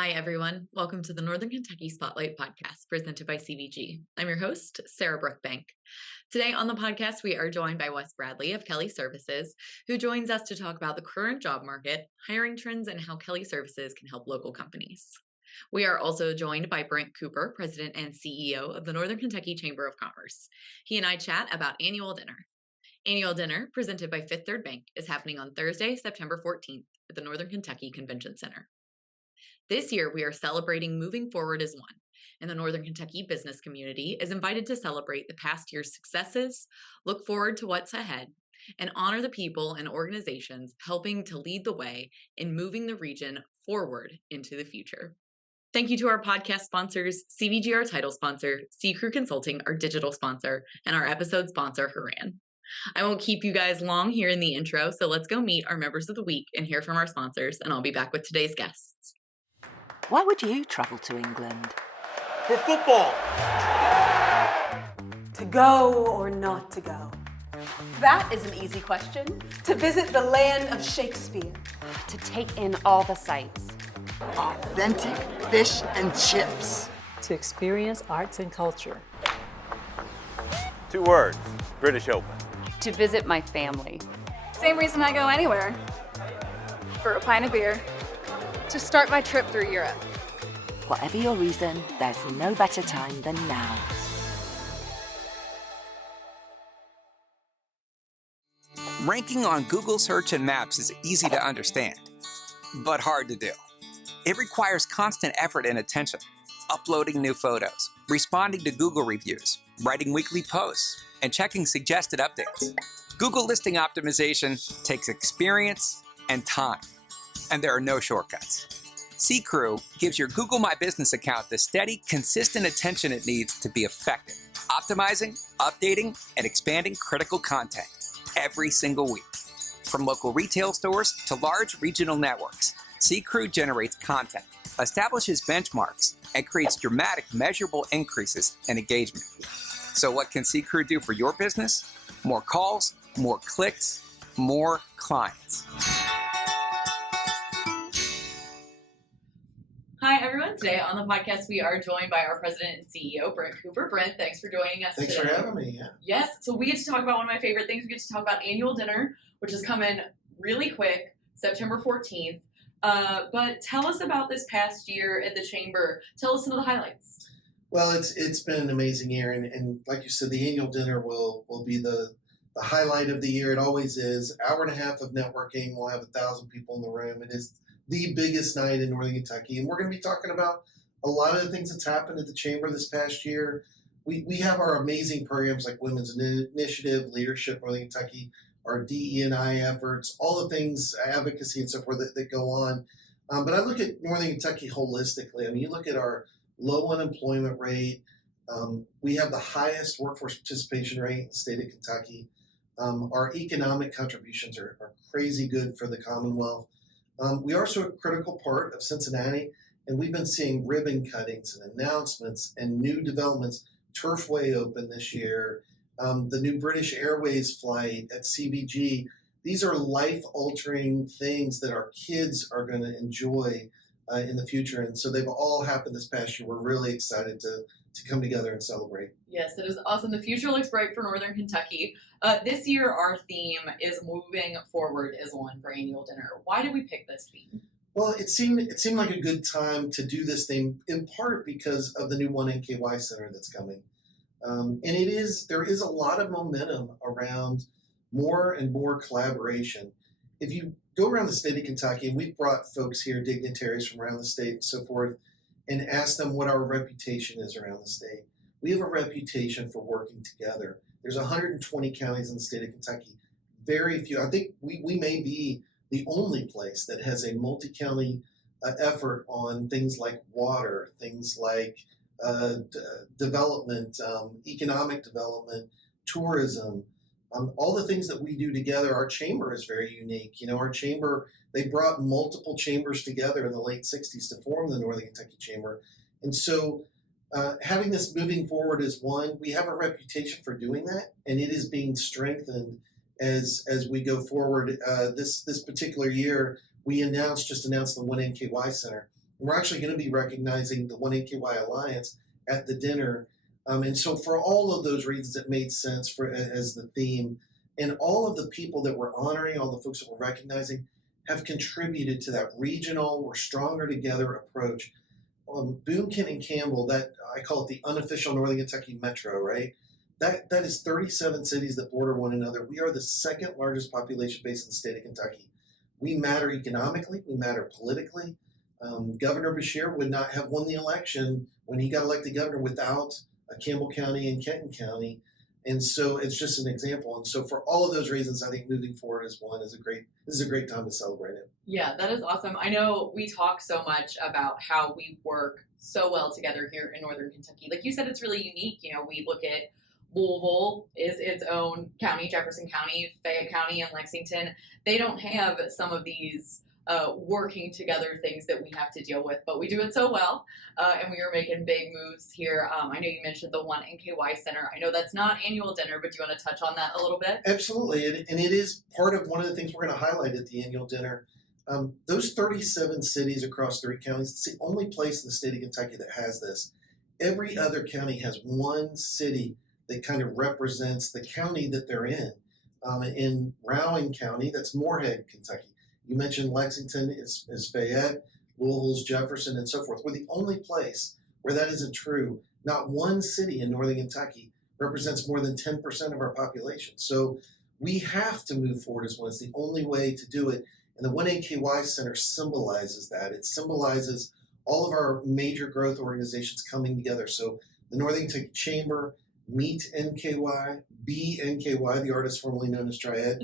Hi, everyone. Welcome to the Northern Kentucky Spotlight Podcast presented by CVG. I'm your host, Sarah Brookbank. Today on the podcast, we are joined by Wes Bradley of Kelly Services, who joins us to talk about the current job market, hiring trends, and how Kelly Services can help local companies. We are also joined by Brent Cooper, President and CEO of the Northern Kentucky Chamber of Commerce. He and I chat about annual dinner. Annual dinner, presented by Fifth Third Bank, is happening on Thursday, September 14th at the Northern Kentucky Convention Center. This year, we are celebrating moving forward as one, and the Northern Kentucky business community is invited to celebrate the past year's successes, look forward to what's ahead, and honor the people and organizations helping to lead the way in moving the region forward into the future. Thank you to our podcast sponsors, CVG, our title sponsor, C Crew Consulting, our digital sponsor, and our episode sponsor, Haran. I won't keep you guys long here in the intro, so let's go meet our members of the week and hear from our sponsors, and I'll be back with today's guests. Why would you travel to England? For football. To go or not to go? That is an easy question. To visit the land of Shakespeare. To take in all the sights. Authentic fish and chips. To experience arts and culture. 2 words, British Open. To visit my family. Same reason I go anywhere. For a pint of beer. To start my trip through Europe. Whatever your reason, there's no better time than now. Ranking on Google Search and Maps is easy to understand, but hard to do. It requires constant effort and attention, uploading new photos, responding to Google reviews, writing weekly posts, and checking suggested updates. Google listing optimization takes experience and time, and there are no shortcuts. C-Crew gives your Google My Business account the steady, consistent attention it needs to be effective, optimizing, updating, and expanding critical content every single week. From local retail stores to large regional networks, C-Crew generates content, establishes benchmarks, and creates dramatic, measurable increases in engagement. So what can C-Crew do for your business? More calls, more clicks, more clients. Hi, everyone. Today on the podcast, we are joined by our president and CEO, Brent Cooper. Brent, thanks for joining us Thanks today. for having me. Yeah. Yes, so we get to talk about one of my favorite things. We get to talk about annual dinner, which is coming really quick, September 14th. But tell us about this past year at the Chamber. Tell us some of the highlights. Well, it's been an amazing year, and like you said, the annual dinner will be the highlight of the year. It always is. Hour and a half of networking. We'll have 1,000 people in the room. It is the biggest night in Northern Kentucky, and we're going to be talking about a lot of the things that's happened at the Chamber this past year. We have our amazing programs like Women's Initiative, Leadership Northern Kentucky, our DE&I efforts, all the things, advocacy and so forth that go on. But I look at Northern Kentucky holistically. I mean, you look at our low unemployment rate. We have the highest workforce participation rate in the state of Kentucky. Our economic contributions are crazy good for the Commonwealth. We are also a critical part of Cincinnati, and we've been seeing ribbon cuttings and announcements and new developments. Turfway open this year, the new British Airways flight at CVG. These are life-altering things that our kids are going to enjoy in the future, and so they've all happened this past year. We're really excited to come together and celebrate. Yes, it is awesome. The future looks bright for Northern Kentucky. This year, our theme is moving forward as one for annual dinner. Why did we pick this theme? Well, it seemed like a good time to do this thing, in part because of the new One NKY Center that's coming. And there is a lot of momentum around more and more collaboration. If you go around the state of Kentucky, and we've brought folks here, dignitaries from around the state and so forth, and asked them what our reputation is around the state. We have a reputation for working together. There's 120 counties in the state of Kentucky. Very few. I think we may be the only place that has a multi-county effort on things like water, things like development, economic development, tourism, all the things that we do together. Our chamber is very unique. You know, our chamber, they brought multiple chambers together in the late 60s to form the Northern Kentucky Chamber. And so having this moving forward as one, we have a reputation for doing that, and it is being strengthened as we go forward. This particular year, we just announced the One NKY Center. We're actually going to be recognizing the One NKY Alliance at the dinner. And so for all of those reasons, it made sense as the theme. And all of the people that we're honoring, all the folks that we're recognizing, have contributed to that regional, we're stronger together approach. Boone, Kent, and Campbell, that I call it the unofficial Northern Kentucky Metro, right? That is 37 cities that border one another. We are the second largest population base in the state of Kentucky. We matter economically, we matter politically. Governor Beshear would not have won the election when he got elected governor without Campbell County and Kenton County. And so it's just an example. And so for all of those reasons, I think moving forward this is a great time to celebrate it. Yeah, that is awesome. I know we talk so much about how we work so well together here in Northern Kentucky. Like you said, it's really unique. You know, we look at Louisville is its own county, Jefferson County, Fayette County, and Lexington. They don't have some of these working together things that we have to deal with, but we do it so well, and we are making big moves here. I know you mentioned the One NKY Center. I know that's not annual dinner, but do you want to touch on that a little bit? Absolutely, and it is part of one of the things we're going to highlight at the annual dinner. Those 37 cities across 3 counties, it's the only place in the state of Kentucky that has this. Every other county has one city that kind of represents the county that they're in. In Rowan County, that's Moorhead, Kentucky. You mentioned Lexington is Fayette, Louisville's Jefferson, and so forth. We're the only place where that isn't true. Not one city in Northern Kentucky represents more than 10% of our population. So we have to move forward as one. It's the only way to do it. And the One NKY Center symbolizes that. It symbolizes all of our major growth organizations coming together. So the Northern Kentucky Chamber, Meet NKY, Be NKY, the artist formerly known as Triad,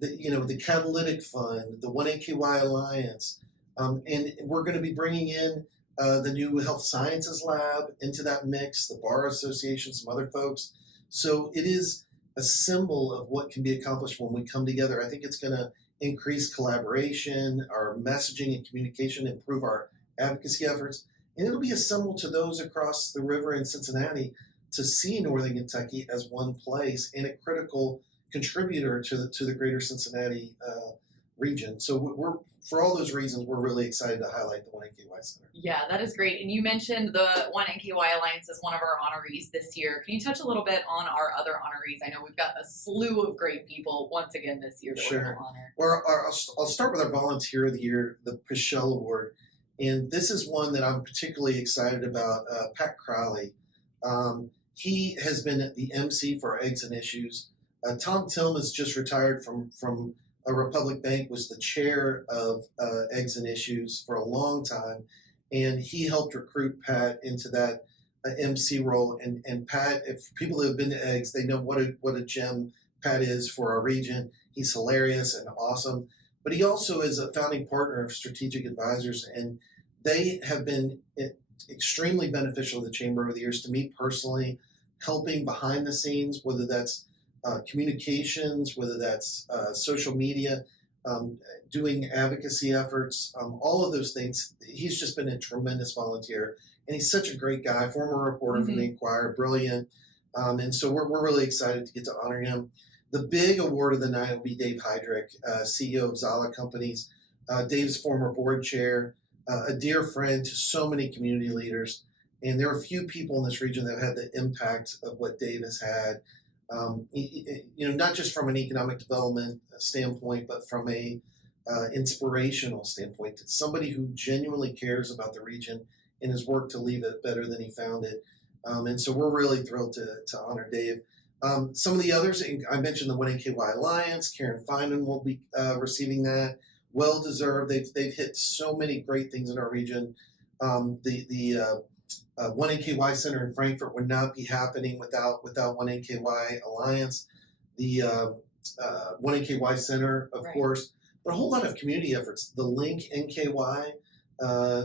the Catalytic Fund, the One NKY Alliance, and we're going to be bringing in the new Health Sciences Lab into that mix, the Bar Association, some other folks. So it is a symbol of what can be accomplished when we come together. I think it's going to increase collaboration, our messaging and communication, improve our advocacy efforts, and it'll be a symbol to those across the river in Cincinnati to see Northern Kentucky as one place and a critical contributor to the greater Cincinnati region. So we're for all those reasons, we're really excited to highlight the One NKY Center. Yeah, that is great. And you mentioned the One NKY Alliance as one of our honorees this year. Can you touch a little bit on our other honorees? I know we've got a slew of great people once again this year that we're going to honor. Well, I'll start with our Volunteer of the Year, the Pichelle Award. And this is one that I'm particularly excited about, Pat Crowley. He has been the MC for Eggs and Issues. Tom Tillman has just retired from Republic Bank, was the chair of Eggs and Issues for a long time, and he helped recruit Pat into that MC role. And Pat, if people who have been to Eggs, they know what a gem Pat is for our region. He's hilarious and awesome, but he also is a founding partner of Strategic Advisors, and they have been extremely beneficial to the Chamber over the years, to me personally, helping behind the scenes, whether that's communications, whether that's social media, doing advocacy efforts, all of those things. He's just been a tremendous volunteer, and he's such a great guy, former reporter for the Inquirer, brilliant. And so we're really excited to get to honor him. The big award of the night will be Dave Heydrich, CEO of Zala Companies. Dave's former board chair, a dear friend to so many community leaders. And there are a few people in this region that have had the impact of what Dave has had. Not just from an economic development standpoint, but from a inspirational standpoint. It's somebody who genuinely cares about the region and has worked to leave it better than he found it. And so we're really thrilled to honor Dave. Some of the others, I mentioned the One NKY Alliance. Karen Feynman will be receiving that. Well deserved. They've hit so many great things in our region. The One NKY Center in Frankfort would not be happening without One NKY Alliance. The One NKY Center, of course, but a whole lot of community efforts. The Link NKY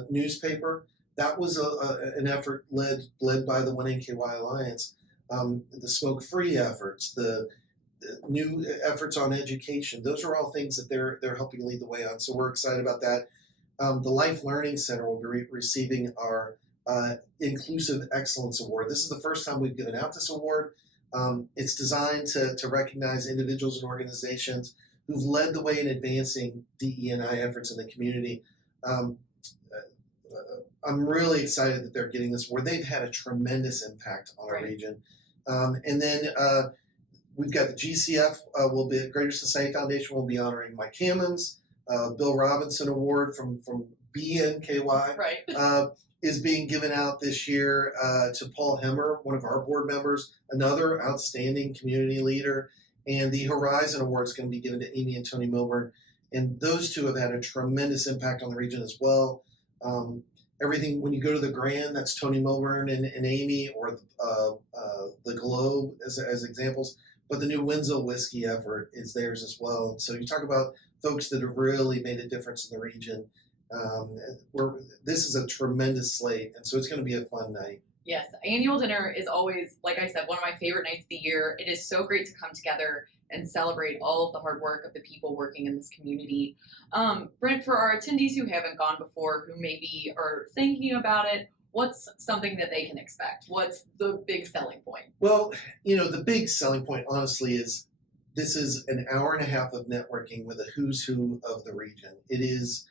newspaper, that was an effort led by the One NKY Alliance. The smoke-free efforts, the new efforts on education, those are all things that they're helping lead the way on. So we're excited about that. The Life Learning Center will be receiving our Inclusive Excellence Award. This is the first time we've given out this award. It's designed to recognize individuals and organizations who've led the way in advancing DE&I efforts in the community. I'm really excited that they're getting this award. They've had a tremendous impact on our region. And then we've got the GCF will be Greater Society Foundation will be honoring Mike Hammonds. Bill Robinson Award from BNKY is being given out this year to Paul Hemmer, one of our board members, another outstanding community leader. And the Horizon Award is going to be given to Amy and Tony Milburn. And those two have had a tremendous impact on the region as well. Everything, when you go to the Grand, that's Tony Milburn and Amy, or the Globe as examples. But the new Winslow Whiskey effort is theirs as well. And so you talk about folks that have really made a difference in the region. This is a tremendous slate, and so it's going to be a fun night. Yes, annual dinner is always, like I said, one of my favorite nights of the year. It is so great to come together and celebrate all of the hard work of the people working in this community. Brent, for our attendees who haven't gone before, who maybe are thinking about it, what's something that they can expect? What's the big selling point? Well, the big selling point, honestly, is this is an hour and a half of networking with a who's who of the region. It is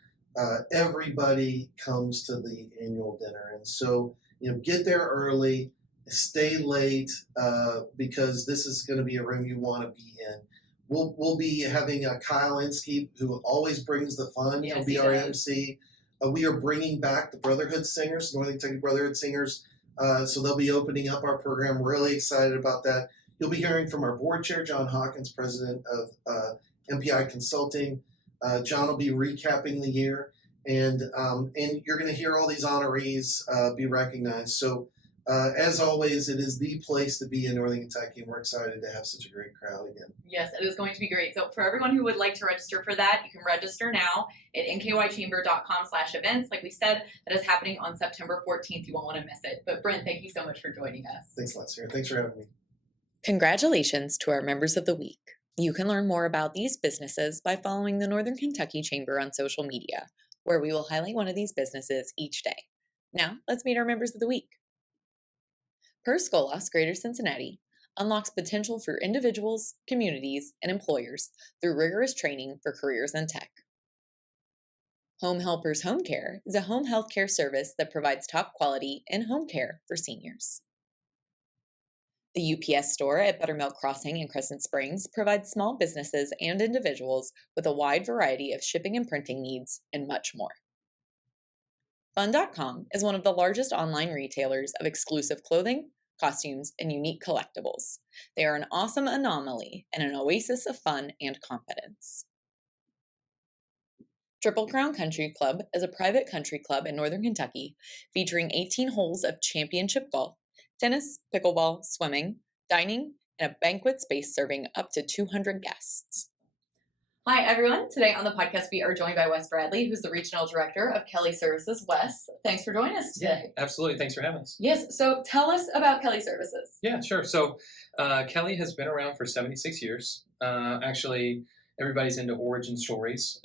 everybody comes to the annual dinner. And so, get there early, stay late, because this is going to be a room you want to be in. We'll be having Kyle Inskeep, who always brings the fun. Yes, He'll be our MC. We are bringing back the Brotherhood Singers, Northern Kentucky Brotherhood Singers. So they'll be opening up our program. Really excited about that. You'll be hearing from our board chair, John Hawkins, president of MPI Consulting. John will be recapping the year, and you're going to hear all these honorees be recognized. So as always, it is the place to be in Northern Kentucky, and we're excited to have such a great crowd again. Yes, it is going to be great. So for everyone who would like to register for that, you can register now at nkychamber.com/events. Like we said, that is happening on September 14th. You won't want to miss it. But Brent, thank you so much for joining us. Thanks a lot, Sarah. Thanks for having me. Congratulations to our members of the week. You can learn more about these businesses by following the Northern Kentucky Chamber on social media, where we will highlight one of these businesses each day. Now, let's meet our members of the week. Per Scholas, Greater Cincinnati, unlocks potential for individuals, communities, and employers through rigorous training for careers in tech. Home Helpers Home Care is a home health care service that provides top quality in-home care for seniors. The UPS store at Buttermilk Crossing in Crescent Springs provides small businesses and individuals with a wide variety of shipping and printing needs and much more. Fun.com is one of the largest online retailers of exclusive clothing, costumes, and unique collectibles. They are an awesome anomaly and an oasis of fun and confidence. Triple Crown Country Club is a private country club in Northern Kentucky featuring 18 holes of championship golf, tennis, pickleball, swimming, dining, and a banquet space serving up to 200 guests. Hi, everyone. Today on the podcast, we are joined by Wes Bradley, who's the Regional Director of Kelly Services. Wes, thanks for joining us today. Yeah, absolutely. Thanks for having us. Yes. So tell us about Kelly Services. Yeah, sure. So Kelly has been around for 76 years. Actually, everybody's into origin stories.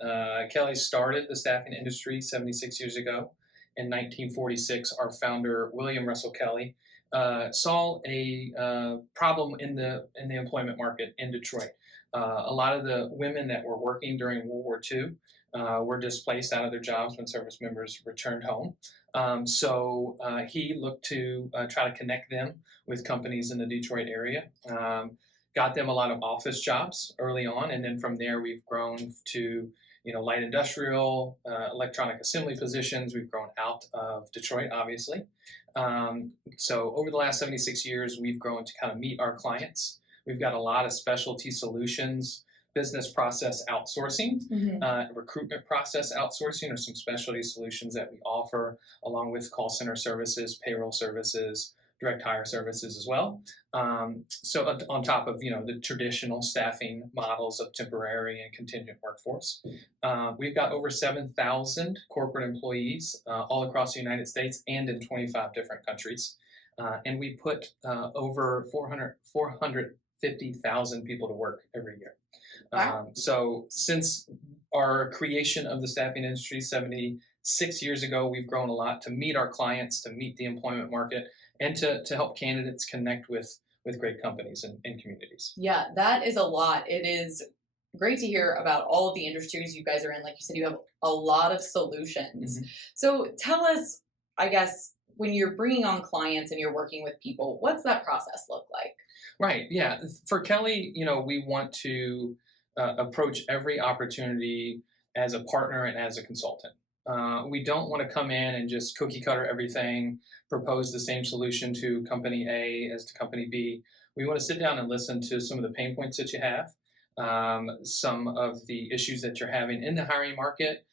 Kelly started the staffing industry 76 years ago. In 1946, our founder, William Russell Kelly, saw a problem in the employment market in Detroit. A lot of the women that were working during World War II were displaced out of their jobs when service members returned home. So he looked to try to connect them with companies in the Detroit area. Got them a lot of office jobs early on, and then from there we've grown to light industrial, electronic assembly positions. We've grown out of Detroit, obviously. So over the last 76 years, we've grown to kind of meet our clients. We've got a lot of specialty solutions, business process outsourcing, recruitment process outsourcing, or some specialty solutions that we offer, along with call center services, payroll services, direct hire services as well. So on top of the traditional staffing models of temporary and contingent workforce, we've got over 7,000 corporate employees all across the United States and in 25 different countries, and we put over 450,000 people to work every year. Wow. So since our creation of the staffing industry 76 years ago, we've grown a lot to meet our clients, to meet the employment market, and to help candidates connect with great companies and communities. Yeah, that is a lot. It is great to hear about all of the industries you guys are in. Like you said, you have a lot of solutions. So tell us, I guess, when you're bringing on clients and you're working with people, what's that process look like? Right. Yeah. For Kelly, we want to approach every opportunity as a partner and as a consultant. We don't want to come in and just cookie cutter everything, propose the same solution to company A as to company B. We want to sit down and listen to some of the pain points that you have, some of the issues that you're having in the hiring market,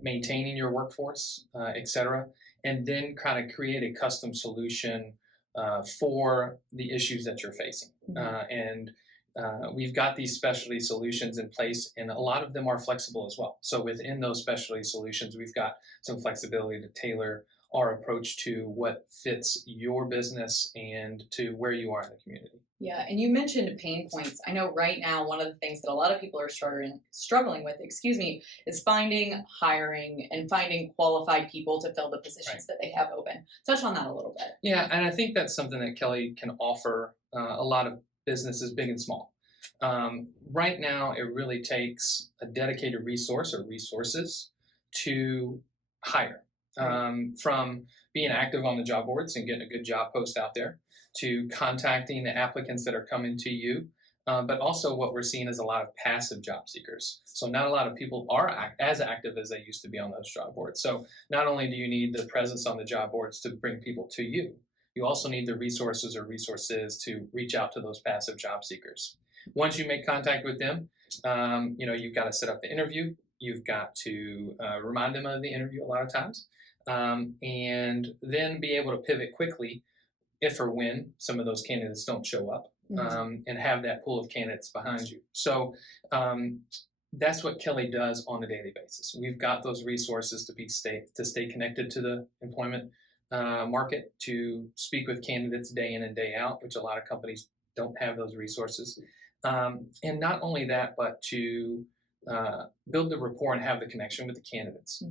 maintaining your workforce, et cetera, and then kind of create a custom solution for the issues that you're facing. And we've got these specialty solutions in place, and a lot of them are flexible as well. So within those specialty solutions, we've got some flexibility to tailor our approach to what fits your business and to where you are in the community. Yeah, and you mentioned pain points. I know right now one of the things that a lot of people are struggling with, is finding, hiring, and finding qualified people to fill the positions that they have open. Touch on that a little bit. Yeah, and I think that's something that Kelly can offer a lot of businesses, big and small. Right now, it really takes a dedicated resource or resources to hire. From being active on the job boards and getting a good job post out there, to contacting the applicants that are coming to you, but also what we're seeing is a lot of passive job seekers. So not a lot of people are as active as they used to be on those job boards. So not only do you need the presence on the job boards to bring people to you, you also need the resources to reach out to those passive job seekers. Once you make contact with them, you've got to set up the interview. You've got to remind them of the interview a lot of times, and then be able to pivot quickly if or when some of those candidates don't show up, and have that pool of candidates behind you. So that's what Kelly does on a daily basis. We've got those resources to stay connected to the employment market, to speak with candidates day in and day out, which a lot of companies don't have those resources. And not only that, but to build the rapport and have the connection with the candidates.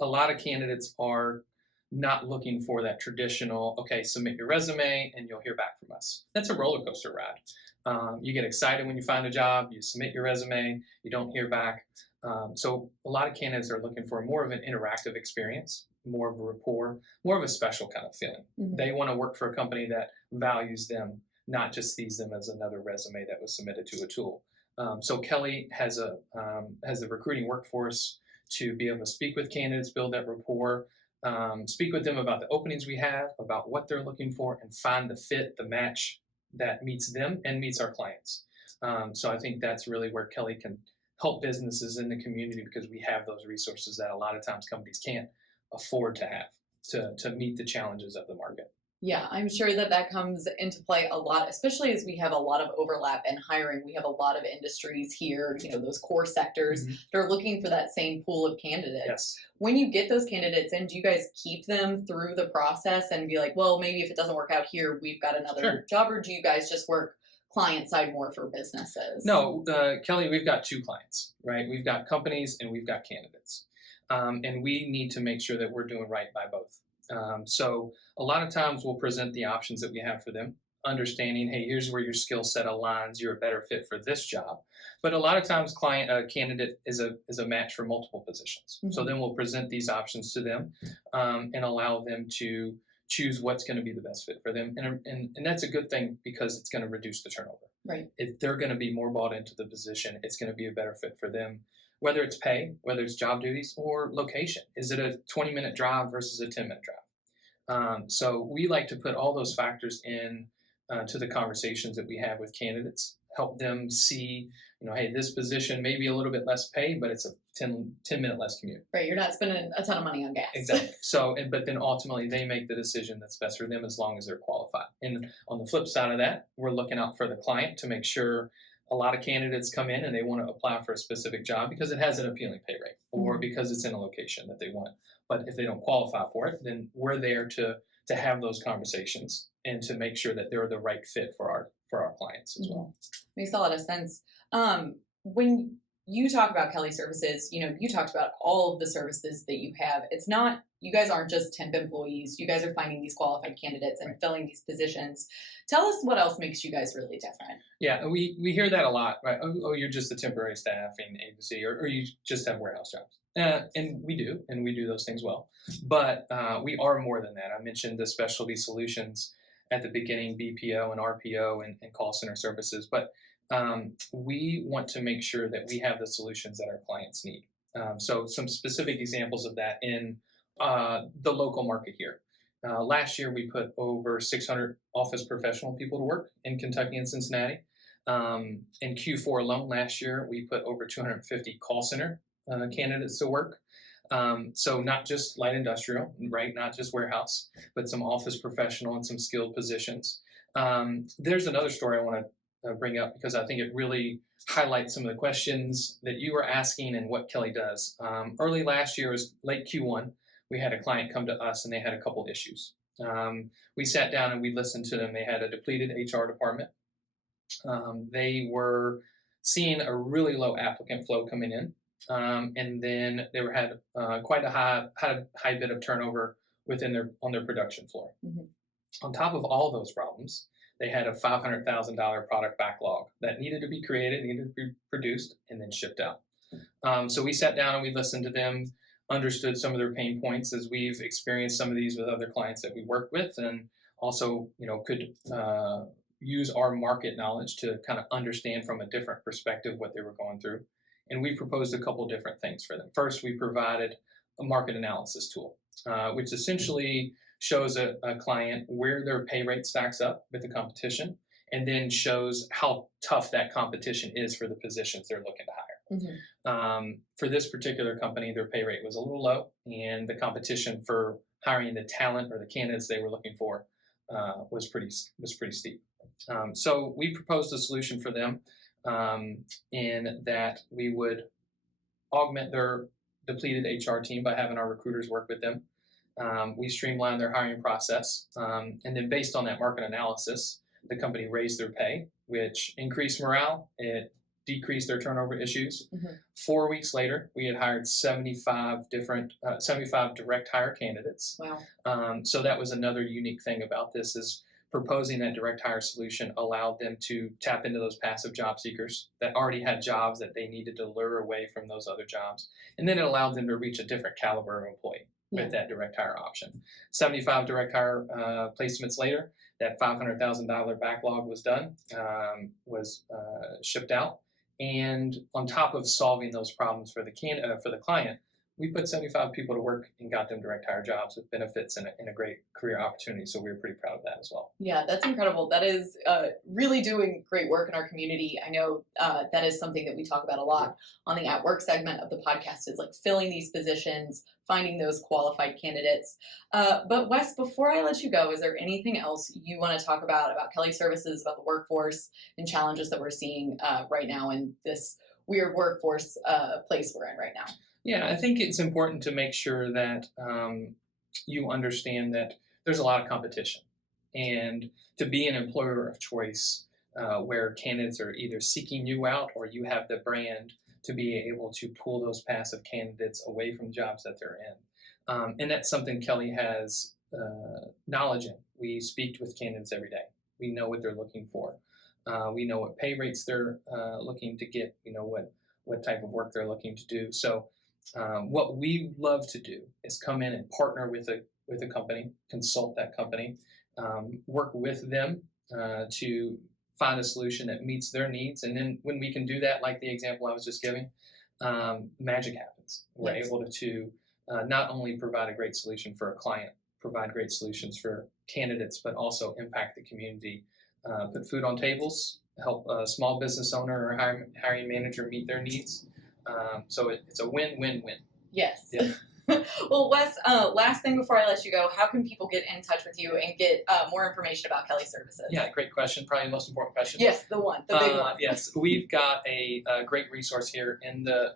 A lot of candidates are not looking for that traditional, submit your resume and you'll hear back from us. That's a roller coaster ride. You get excited when you find a job, you submit your resume, you don't hear back. So a lot of candidates are looking for more of an interactive experience, more of a rapport, more of a special kind of feeling. They want to work for a company that values them, not just sees them as another resume that was submitted to a tool. So Kelly has the recruiting workforce to be able to speak with candidates, build that rapport, speak with them about the openings we have, about what they're looking for, and find the fit, the match that meets them and meets our clients. So I think that's really where Kelly can help businesses in the community, because we have those resources that a lot of times companies can't afford to have to meet the challenges of the market. Yeah, I'm sure that comes into play a lot, especially as we have a lot of overlap in hiring. We have a lot of industries here, those core sectors that are looking for that same pool of candidates. Yes. When you get those candidates in, do you guys keep them through the process and be like, well, maybe if it doesn't work out here, we've got another job, or do you guys just work client side more for businesses? No, Kelly, we've got two clients, right? We've got companies and we've got candidates. And we need to make sure that we're doing right by both. So a lot of times we'll present the options that we have for them, understanding, hey, here's where your skill set aligns, you're a better fit for this job. But a lot of times candidate is a match for multiple positions. So then we'll present these options to them, and allow them to choose what's going to be the best fit for them. And that's a good thing, because it's going to reduce the turnover. Right. If they're going to be more bought into the position, it's going to be a better fit for them, whether it's pay, whether it's job duties, or location. Is it a 20-minute drive versus a 10-minute drive? So we like to put all those factors in to the conversations that we have with candidates, help them see, hey, this position may be a little bit less pay, but it's a 10-minute less commute. Right, you're not spending a ton of money on gas. Exactly. So, but then ultimately they make the decision that's best for them, as long as they're qualified. And on the flip side of that, we're looking out for the client to make sure. A lot of candidates come in and they want to apply for a specific job because it has an appealing pay rate, or because it's in a location that they want. But if they don't qualify for it, then we're there to have those conversations and to make sure that they're the right fit for our clients as well. Makes a lot of sense. When you talk about Kelly Services, you talked about all of the services that you have. It's not, you guys aren't just temp employees. You guys are finding these qualified candidates and filling these positions. Tell us what else makes you guys really different. Yeah, we hear that a lot, right? Oh, you're just a temporary staffing agency, or you just have warehouse jobs. And we do those things well. But we are more than that. I mentioned the specialty solutions at the beginning, BPO and RPO and call center services. But we want to make sure that we have the solutions that our clients need. So some specific examples of that in the local market here. Last year, we put over 600 office professional people to work in Kentucky and Cincinnati. In Q4 alone last year, we put over 250 call center candidates to work. So not just light industrial, right? Not just warehouse, but some office professional and some skilled positions. There's another story I want to bring up because I think it really highlights some of the questions that you were asking and what Kelly does. Early last year, was late Q1, we had a client come to us and they had a couple issues. We sat down and we listened to them. They had a depleted HR department. They were seeing a really low applicant flow coming in. And then they had quite a high bit of turnover on their production floor. Mm-hmm. On top of all those problems, they had a $500,000 product backlog that needed to be created, needed to be produced, and then shipped out. So we sat down and we listened to them, understood some of their pain points as we've experienced some of these with other clients that we work with, and also, could use our market knowledge to kind of understand from a different perspective what they were going through. And we proposed a couple different things for them. First, we provided a market analysis tool, which essentially shows a client where their pay rate stacks up with the competition, and then shows how tough that competition is for the positions they're looking to hire. Mm-hmm. For this particular company, their pay rate was a little low, and the competition for hiring the talent or the candidates they were looking for was pretty steep. So we proposed a solution for them. In that we would augment their depleted HR team by having our recruiters work with them. We streamlined their hiring process. And then based on that market analysis, the company raised their pay, which increased morale. It decreased their turnover issues. Mm-hmm. 4 weeks later, we had hired 75 direct hire candidates. Wow. So that was another unique thing about this is proposing that direct hire solution allowed them to tap into those passive job seekers that already had jobs that they needed to lure away from those other jobs. And then it allowed them to reach a different caliber of employee with that direct hire option. 75 direct hire placements later, that $500,000 backlog was done, shipped out. And on top of solving those problems for the client, we put 75 people to work and got them direct hire jobs with benefits and a great career opportunity. So we were pretty proud of that as well. Yeah, that's incredible. That is really doing great work in our community. I know that is something that we talk about a lot on the At Work segment of the podcast is like filling these positions, finding those qualified candidates. But Wes, before I let you go, is there anything else you want to talk about Kelly Services, about the workforce and challenges that we're seeing right now in this weird workforce place we're in right now? Yeah, I think it's important to make sure that you understand that there's a lot of competition, and to be an employer of choice where candidates are either seeking you out or you have the brand to be able to pull those passive candidates away from jobs that they're in. And that's something Kelly has knowledge in. We speak with candidates every day. We know what they're looking for. We know what pay rates they're looking to get. We know what type of work they're looking to do. So what we love to do is come in and partner with a company, consult that company, work with them to find a solution that meets their needs. And then when we can do that, like the example I was just giving, magic happens. We're able to not only provide a great solution for a client, provide great solutions for candidates, but also impact the community, put food on tables, help a small business owner or hiring manager meet their needs. So it's a win-win-win. Yes. Yeah. Well, Wes, last thing before I let you go, how can people get in touch with you and get more information about Kelly Services? Yeah, great question. Probably the most important question. Yes, the big one. Yes, we've got a great resource here in the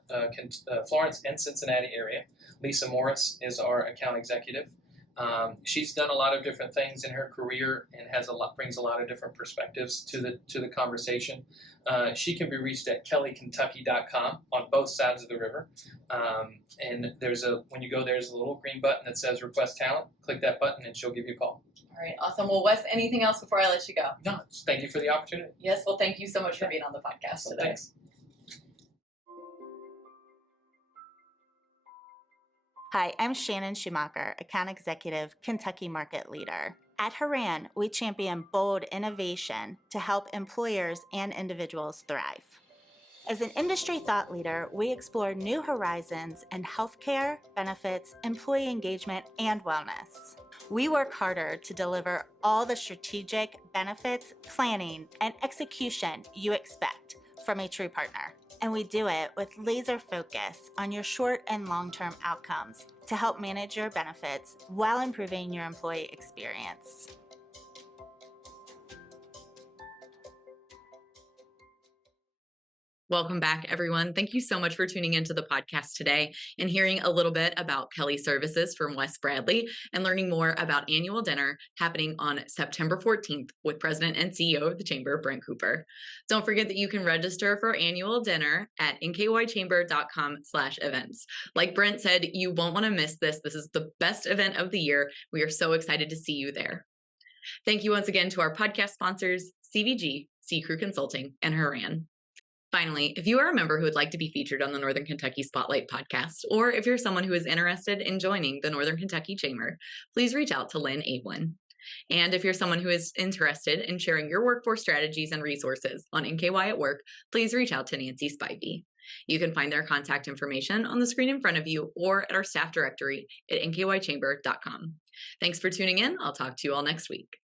Florence and Cincinnati area. Lisa Morris is our account executive. She's done a lot of different things in her career and brings a lot of different perspectives to the conversation. She can be reached at kellykentucky.com on both sides of the river. And when you go, there's a little green button that says Request Talent. Click that button and she'll give you a call. All right, awesome. Well, Wes, anything else before I let you go? No, thank you for the opportunity. Yes, well, thank you so much for being on the podcast today. Thanks. Hi, I'm Shannon Schumacher, Account Executive, Kentucky Market Leader. At Haran, we champion bold innovation to help employers and individuals thrive. As an industry thought leader, we explore new horizons in healthcare, benefits, employee engagement, and wellness. We work harder to deliver all the strategic benefits, planning, and execution you expect from a true partner. And we do it with laser focus on your short and long-term outcomes to help manage your benefits while improving your employee experience. Welcome back, everyone. Thank you so much for tuning into the podcast today and hearing a little bit about Kelly Services from Wes Bradley and learning more about annual dinner happening on September 14th with President and CEO of the Chamber, Brent Cooper. Don't forget that you can register for annual dinner at nkychamber.com/events. Like Brent said, you won't want to miss this. This is the best event of the year. We are so excited to see you there. Thank you once again to our podcast sponsors, CVG, C Crew Consulting, and Haran. Finally, if you are a member who would like to be featured on the Northern Kentucky Spotlight Podcast, or if you're someone who is interested in joining the Northern Kentucky Chamber, please reach out to Lynn Ablin. And if you're someone who is interested in sharing your workforce strategies and resources on NKY at Work, please reach out to Nancy Spivey. You can find their contact information on the screen in front of you or at our staff directory at nkychamber.com. Thanks for tuning in. I'll talk to you all next week.